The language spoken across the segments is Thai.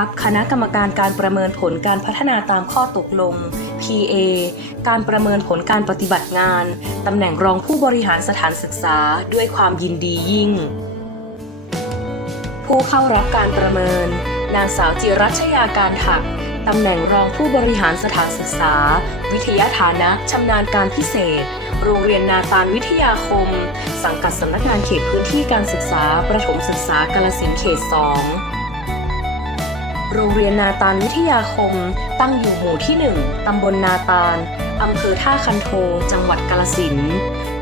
รับคณะกรรมการการประเมินผลการพัฒนาตามข้อตกลง PA การประเมินผลการปฏิบัติงาน ตำแหน่งรองผู้บริหารสถานศึกษาด้วยความยินดียิ่ง ผู้เข้ารับการประเมิน นางสาวจิรัชยาการถักตำแหน่งรองผู้บริหารสถานศึกษา วิทยาฐานะชำนาญการพิเศษ โรงเรียนนาตาลวิทยาคม สังกัดสำนักงานเขตพื้นที่การศึกษา ประถมศึกษากาลสินเขต2 โรงเรียนนาตาลวิทยาคม ตั้งอยู่หมู่ที่ 1 ตำบลนาตาล อำเภอท่าคันโท จังหวัดกาลสิน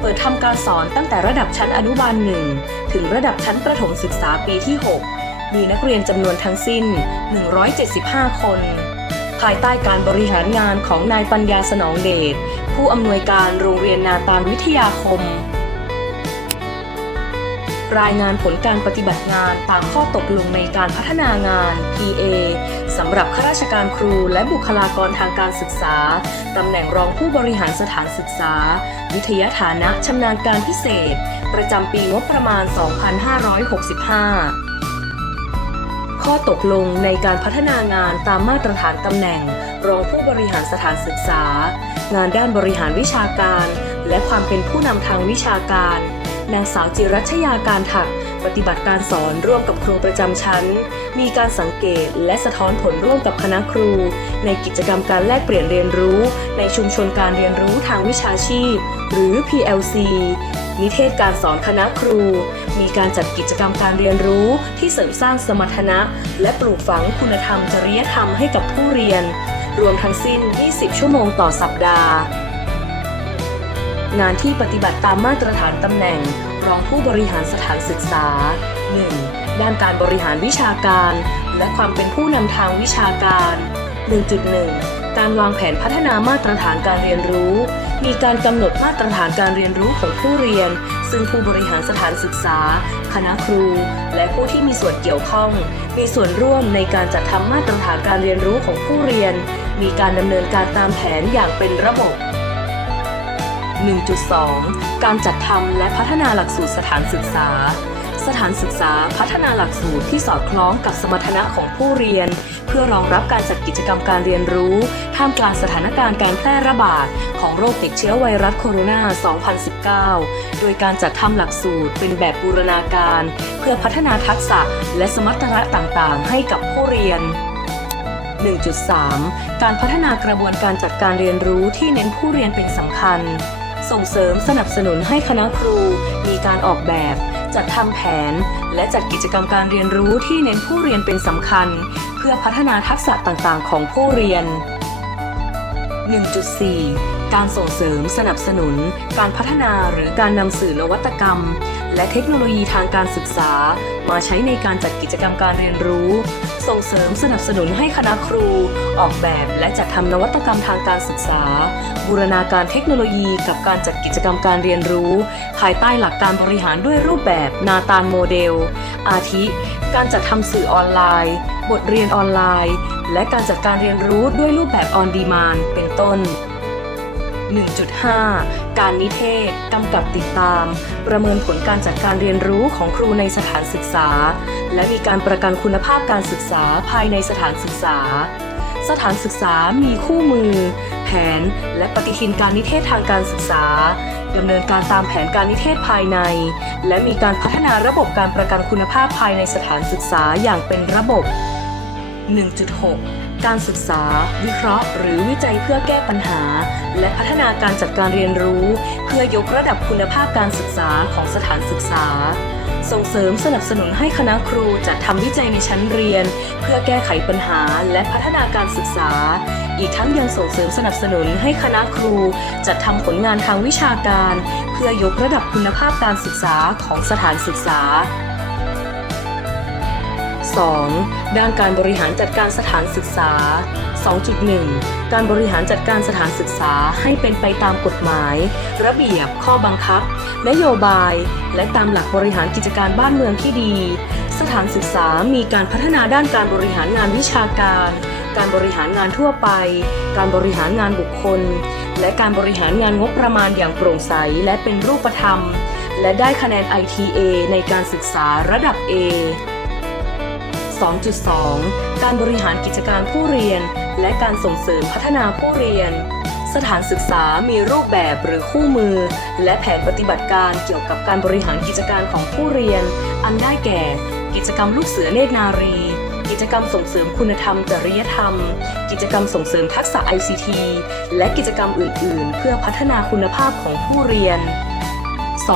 เปิดทำการสอนตั้งแต่ระดับชั้นอนุบาล1ถึงระดับชั้นประถมศึกษาปีที่ 6 มีนักเรียนจำนวนทั้งสิ้น 175 คน ภายใต้การบริหารงานของนายปัญญาสนองเดช ผู้อำนวยการโรงเรียนนาตาลวิทยาคม รายงานผลการปฏิบัติงานตามข้อตกลงในการพัฒนางาน PA สำหรับข้าราชการครูและบุคลากรทางการศึกษา ตำแหน่งรองผู้บริหารสถานศึกษา วิทยาฐานะชำนาญการพิเศษ ประจำปีงบประมาณ 2565ข้อตกลงในการพัฒนางานตามมาตรฐานตำแหน่ง รองผู้บริหารสถานศึกษา งานด้านบริหารวิชาการ และความเป็นผู้นำทางวิชาการ นางสาวจิรัชยาการถัก ปฏิบัติการสอนร่วมกับครูประจำชั้น มีการสังเกตและสะท้อนผลร่วมกับคณะครู ในกิจกรรมการแลกเปลี่ยนเรียนรู้ ในชุมชนการเรียนรู้ทางวิชาชีพ หรือ PLC นิเทศการสอนคณะครู มีการจัดกิจกรรมการเรียนรู้ที่เสริมสร้างสมรรถนะ และปลูกฝังคุณธรรมจริยธรรมให้กับผู้เรียน รวมทั้งสิ้น 20 ชั่วโมงต่อสัปดาห์ งานที่ปฏิบัติตามมาตรฐานตำแหน่ง รองผู้บริหารสถานศึกษา 1. ด้านการบริหารวิชาการ และความเป็นผู้นำทางวิชาการ 1.1 การวางแผนพัฒนามาตรฐานการเรียนรู้ มีการกำหนดมาตรฐานการเรียนรู้ของผู้เรียน ซึ่งผู้บริหารสถานศึกษา คณะครู และผู้ที่มีส่วนเกี่ยวข้อง มีส่วนร่วมในการจัดทำมาตรฐานการเรียนรู้ของผู้เรียน มีการดำเนินการตามแผนอย่างเป็นระบบ 1.2 การจัดทำและพัฒนาหลักสูตรสถานศึกษา สถานศึกษาพัฒนาหลักสูตรที่สอดคล้องกับสมรรถนะของผู้เรียน เพื่อรองรับการจัดกิจกรรมการเรียนรู้ ท่ามกลางสถานการณ์การแพร่ระบาด ของโรคติดเชื้อไวรัสโคโรนา 2019 โดยการจัดทำหลักสูตรเป็นแบบบูรณาการ เพื่อพัฒนาทักษะและสมรรถนะต่างๆ ให้กับผู้เรียน1.3 การพัฒนากระบวนการจัดการเรียนรู้ที่เน้นผู้เรียนเป็นสำคัญ ส่งเสริมสนับสนุนให้คณะครู มีการออกแบบ จัดทำแผน และจัดกิจกรรมการเรียนรู้ที่เน้นผู้เรียนเป็นสำคัญ เพื่อพัฒนาทักษะต่างๆ ของผู้เรียน 1.4 การส่งเสริมสนับสนุน การพัฒนาหรือการนำสื่อนวัตกรรม และเทคโนโลยีทางการศึกษา มาใช้ในการจัดกิจกรรมการเรียนรู้ ส่งเสริมสนับสนุนให้คณะครู ออกแบบและจัดทำนวัตกรรมทางการศึกษา บูรณาการเทคโนโลยีกับการจัดกิจกรรมการเรียนรู้ ภายใต้หลักการบริหารด้วยรูปแบบนาตาลโมเดล อาทิ การจัดทำสื่อออนไลน์ บทเรียนออนไลน์ และการจัดการเรียนรู้ด้วยรูปแบบออนดีมานเป็นต้น 1.5 การนิเทศ กำกับติดตาม ประเมินผลการจัดการเรียนรู้ของครูในสถานศึกษา และมีการประกันคุณภาพการศึกษาภายในสถานศึกษา สถานศึกษามีคู่มือ แผน และปฏิทินการนิเทศทางการศึกษาดำเนินการตามแผนการนิเทศภายใน และมีการพัฒนาระบบการประกันคุณภาพภายในสถานศึกษาอย่างเป็นระบบ 1.6 การศึกษา วิเคราะห์ หรือวิจัยเพื่อแก้ปัญหา และพัฒนาการจัดการเรียนรู้ เพื่อยกระดับคุณภาพการศึกษาของสถานศึกษา ส่งเสริมสนับสนุนให้คณะครูจัดทำวิจัยในชั้นเรียน เพื่อแก้ไขปัญหาและพัฒนาการศึกษา อีกทั้งยังส่งเสริมสนับสนุนให้คณะครูจัดทำผลงานทางวิชาการ เพื่อยกระดับคุณภาพการศึกษาของสถานศึกษา 2. ด้านการบริหารจัดการสถานศึกษา 2.1 การบริหารจัดการสถานศึกษาให้เป็นไปตามกฎหมาย ระเบียบ ข้อบังคับ นโยบาย และตามหลักบริหารกิจการบ้านเมืองที่ดี สถานศึกษามีการพัฒนาด้านการบริหารงานวิชาการ การบริหารงานทั่วไป การบริหารงานบุคคล และการบริหารงานงบประมาณอย่างโปร่งใสและเป็นรูปธรรม และได้คะแนน ITA ในการศึกษาระดับ A 2.2 การบริหารกิจการผู้เรียน และการส่งเสริมพัฒนาผู้เรียน สถานศึกษามีรูปแบบหรือคู่มือ และแผนปฏิบัติการเกี่ยวกับการบริหารกิจการของผู้เรียน อันได้แก่ กิจกรรมลูกเสือเนตรนารี กิจกรรมส่งเสริมคุณธรรมจริยธรรม กิจกรรมส่งเสริมทักษะ ICT และกิจกรรมอื่น ๆ เพื่อพัฒนาคุณภาพของผู้เรียน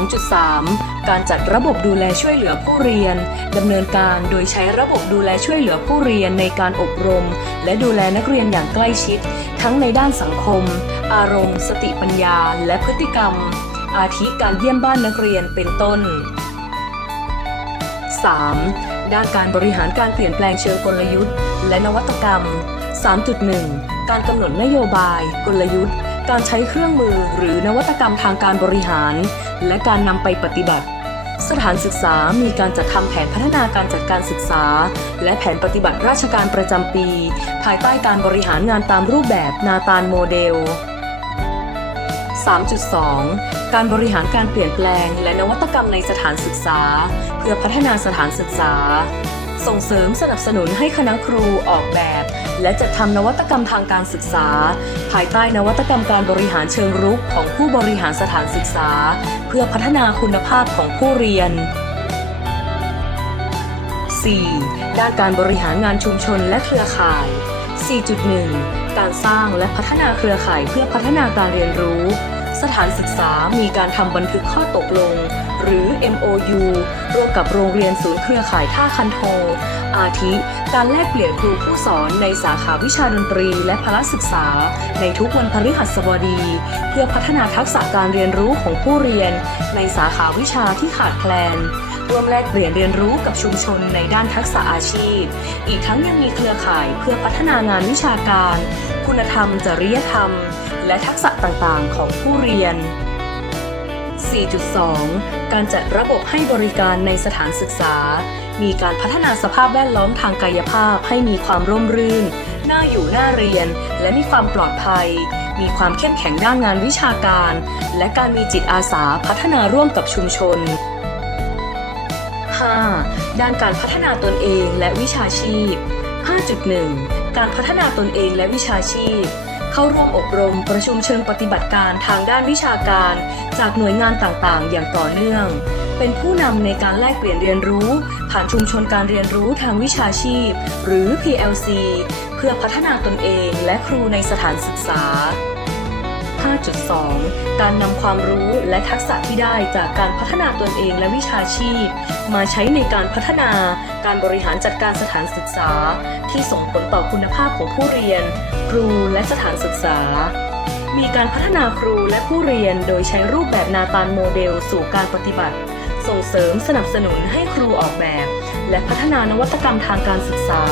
2.3 การจัดระบบดูแลช่วยเหลือผู้เรียนดำเนินการโดยใช้ระบบดูแลช่วยเหลือผู้เรียนในการอบรม และดูแลนักเรียนอย่างใกล้ชิด ทั้งในด้านสังคม อารมณ์ สติปัญญา และพฤติกรรม อาทิการเยี่ยมบ้านนักเรียนเป็นต้น 3. ด้านการบริหารการเปลี่ยนแปลงเชิงกลยุทธ์ และนวัตกรรม 3.1 การกำหนดนโยบาย กลยุทธ์ การใช้เครื่องมือหรือนวัตกรรมทางการบริหาร และการนำไปปฏิบัติ สถานศึกษามีการจัดทำแผนพัฒนาการจัดการศึกษา และแผนปฏิบัติราชการประจำปี ภายใต้การบริหารงานตามรูปแบบนาตาลโมเดล 3.2 การบริหารการเปลี่ยนแปลง และนวัตกรรมในสถานศึกษา เพื่อพัฒนาสถานศึกษา ส่งเสริมสนับสนุนให้คณะครูออกแบบ และจัดทำนวัตกรรมทางการศึกษา ภายใต้นวัตกรรมการบริหารเชิงรุกของผู้บริหารสถานศึกษา เพื่อพัฒนาคุณภาพของผู้เรียน 4. ด้านการบริหารงานชุมชนและเครือข่าย 4.1 การสร้างและพัฒนาเครือข่ายเพื่อพัฒนาการเรียนรู้ สถานศึกษามีการทำบันทึกข้อตกลง หรือ MOU ร่วมกับโรงเรียนศูนย์เครือข่ายท่าคันโท อาทิ การแลกเปลี่ยนครูผู้สอนในสาขาวิชาดนตรีและพละศึกษา ในทุกวันพฤหัสบดี เพื่อพัฒนาทักษะการเรียนรู้ของผู้เรียน ในสาขาวิชาที่ขาดแคลนร่วมแลกเปลี่ยนเรียนรู้กับชุมชนในด้านทักษะอาชีพ อีกทั้งยังมีเครือข่ายเพื่อพัฒนางานวิชาการ คุณธรรม จริยธรรม และทักษะต่างๆ ของผู้เรียน 4.2 การจัดระบบให้บริการในสถานศึกษา มีการพัฒนาสภาพแวดล้อมทางกายภาพให้มีความร่มรื่น น่าอยู่น่าเรียน และมีความปลอดภัย มีความเข้มแข็งด้านงานวิชาการ และการมีจิตอาสาพัฒนาร่วมกับชุมชน 5. ด้านการพัฒนาตนเองและวิชาชีพ 5.1 การพัฒนาตนเองและวิชาชีพ เข้าร่วมอบรมประชุมเชิงปฏิบัติการทางด้านวิชาการ จากหน่วยงานต่างๆ อย่างต่อเนื่อง เป็นผู้นำในการแลกเปลี่ยนเรียนรู้ ผ่านชุมชนการเรียนรู้ทางวิชาชีพ หรือ PLC เพื่อพัฒนาตนเองและครูในสถานศึกษา 5.2 การนำความรู้และทักษะที่ได้จากการพัฒนาตนเองและวิชาชีพ มาใช้ในการพัฒนา การบริหารจัดการสถานศึกษา ที่ส่งผลต่อคุณภาพของผู้เรียน ครูและสถานศึกษา มีการพัฒนาครูและผู้เรียนโดยใช้รูปแบบนาตาลโมเดลสู่การปฏิบัติ ส่งเสริมสนับสนุนให้ครูออกแบบ และพัฒนานวัตกรรมทางการศึกษา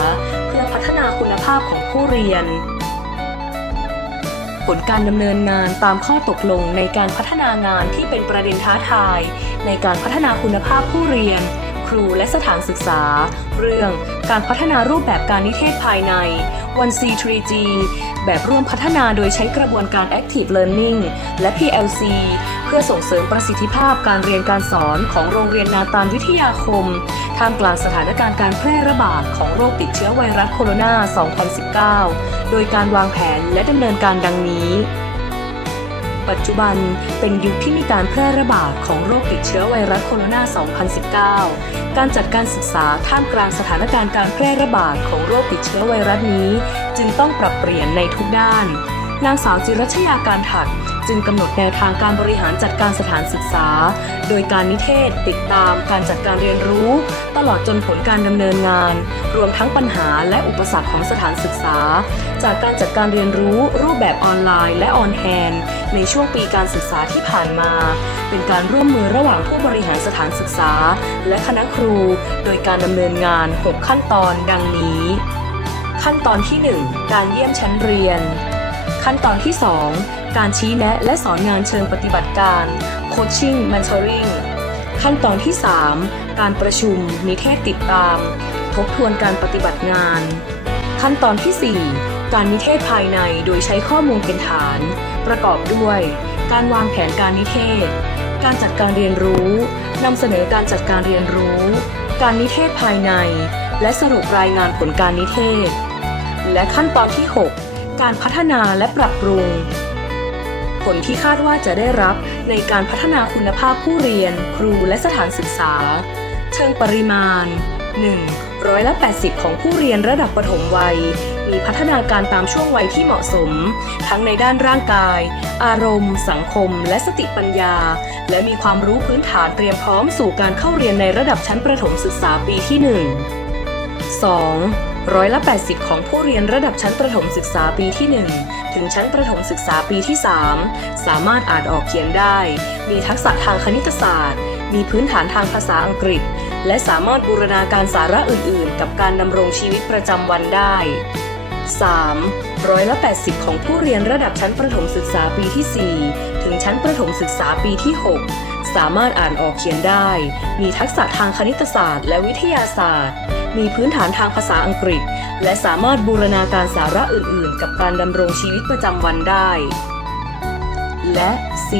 เพื่อพัฒนาคุณภาพของผู้เรียนผลการดำเนินงานตามข้อตกลงในการพัฒนางานที่เป็นประเด็นท้าทาย ในการพัฒนาคุณภาพผู้เรียน ครูและสถานศึกษา เรื่องการพัฒนารูปแบบการนิเทศภายใน 1C3G แบบร่วมพัฒนาโดยใช้กระบวนการ Active Learning และ PLC เพื่อส่งเสริมประสิทธิภาพการเรียนการสอนของโรงเรียนนาตาลวิทยาคม ท่ามกลางสถานการณ์การแพร่ระบาดของโรคติดเชื้อไวรัสโคโรนา 2019 โดยการวางแผนและดำเนินการดังนี้ ปัจจุบันเป็นยุคที่มีการแพร่ระบาดของโรคติดเชื้อไวรัสโคโรนา 2019 การจัดการศึกษาท่ามกลางสถานการณ์การแพร่ระบาดของโรคติดเชื้อไวรัสนี้ จึงต้องปรับเปลี่ยนในทุกด้าน นางสาวจิรัชยาการถัด จึงกำหนดแนวทางการบริหารจัดการสถานศึกษา โดยการนิเทศ ติดตามการจัดการเรียนรู้ ตลอดจนผลการดำเนินงาน รวมทั้งปัญหาและอุปสรรคของสถานศึกษา จากการจัดการเรียนรู้รูปแบบออนไลน์และออนแฮนในช่วงปีการศึกษาที่ผ่านมา เป็นการร่วมมือระหว่างผู้บริหารสถานศึกษา และคณะครู โดยการดำเนินงาน 6 ขั้นตอนดังนี้ ขั้นตอนที่ 1 การเยี่ยมชั้นเรียน ขั้นตอนที่ 2 การชี้แนะและสอนงานเชิงปฏิบัติการ Coaching Mentoring ขั้นตอนที่ 3 การประชุม นิเทศติดตาม ทบทวนการปฏิบัติงาน ขั้นตอนที่ 4 การนิเทศภายในโดยใช้ข้อมูลเป็นฐาน ประกอบด้วย การวางแผนการนิเทศ การจัดการเรียนรู้นำเสนอการจัดการเรียนรู้ การนิเทศภายใน และสรุปรายงานผลการนิเทศ และขั้นตอนที่ 6 การพัฒนาและปรับปรุง ลที่คาดว่าจะได้รับในการพัฒนาคุณภาพผู้เรียน ครูและสถานศึกษา เชิงปริมาณ 1. ร้อยละ 80 ของผู้เรียนระดับประถมวัย มีพัฒนาการตามช่วงวัยที่เหมาะสม ทั้งในด้านร่างกาย อารมณ์ สังคม และสติปัญญา และมีความรู้พื้นฐานเตรียมพร้อมสู่การเข้าเรียนในระดับชั้นประถมศึกษาปีที่ 1 2. ร้อยละ 80 ของผู้เรียนระดับชั้นประถมศึกษาปีที่ 1 ถึงชั้นประถมศึกษาปีที่ 3 สามารถอ่านออกเขียนได้ มีทักษะทางคณิตศาสตร์ มีพื้นฐานทางภาษาอังกฤษ และสามารถบูรณาการสาระอื่น ๆ กับการดำรงชีวิตประจำวันได้ 3. ร้อยละ 80 ของผู้เรียนระดับชั้นประถมศึกษาปีที่ 4 ถึงชั้นประถมศึกษาปีที่ 6 สามารถอ่านออกเขียนได้ มีทักษะทางคณิตศาสตร์ และวิทยาศาสตร์ มีพื้นฐานทางภาษาอังกฤษ และสามารถบูรณาการสาระอื่น ๆ กับการดำรงชีวิตประจำวันได้ และ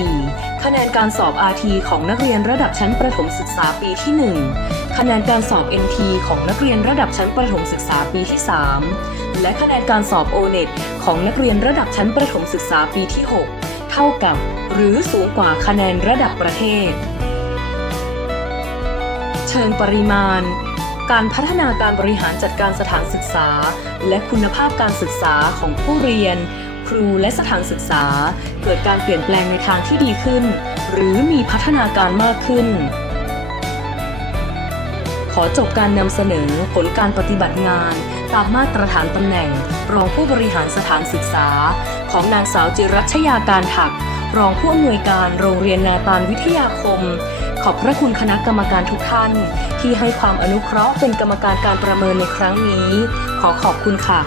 4. คะแนนการสอบ RT ของนักเรียนระดับชั้นประถมศึกษาปีที่ 1 คะแนนการสอบ NT ของนักเรียนระดับชั้นประถมศึกษาปีที่ 3 และคะแนนการสอบ O-NET ของนักเรียนระดับชั้นประถมศึกษาปีที่ 6 เท่ากับ หรือสูงกว่าคะแนนระดับประเทศ เชิงปริมาณ การพัฒนาการบริหารจัดการสถานศึกษา และคุณภาพการศึกษาของผู้เรียน ครูและสถานศึกษา เกิดการเปลี่ยนแปลงในทางที่ดีขึ้น หรือมีพัฒนาการมากขึ้น ขอจบการนำเสนอผลการปฏิบัติงาน ตามมาตรฐานตำแหน่ง รองผู้บริหารสถานศึกษา ของนางสาวจิรัชยาการถัก รองผู้อำนวยการโรงเรียนนาตาลวิทยาคม ขอบพระคุณคณะกรรมการทุกท่าน ที่ให้ความอนุเคราะห์เป็นกรรมการการประเมินในครั้งนี้ ขอขอบคุณค่ะ